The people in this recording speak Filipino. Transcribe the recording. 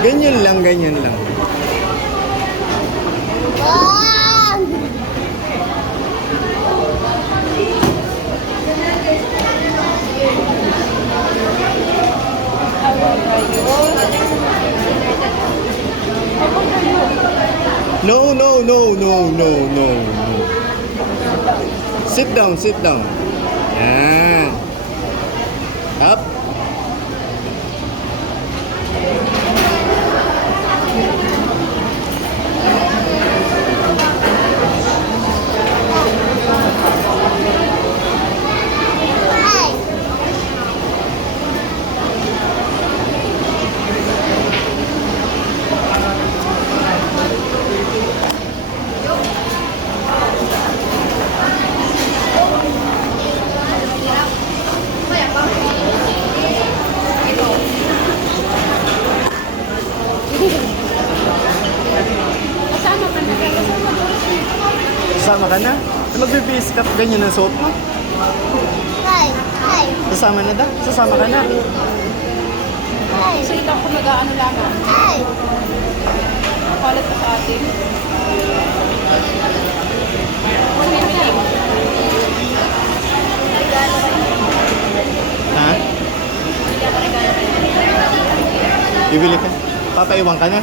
Ganyan lang, ganyan lang. Wag! No, no, no, no, no, no, no. Sit down, sit down. Yan. Up. Ay! Sasama ka na? Magbe-base ka, ganyan ang suot mo? Ay! Ay! Sasama na da? Sasama ka na? Ay! Kasi ito ako nag-ano lang. Ay! Kapalit pa sa atin. Ha? Bibili ka? Papaiwan ka na?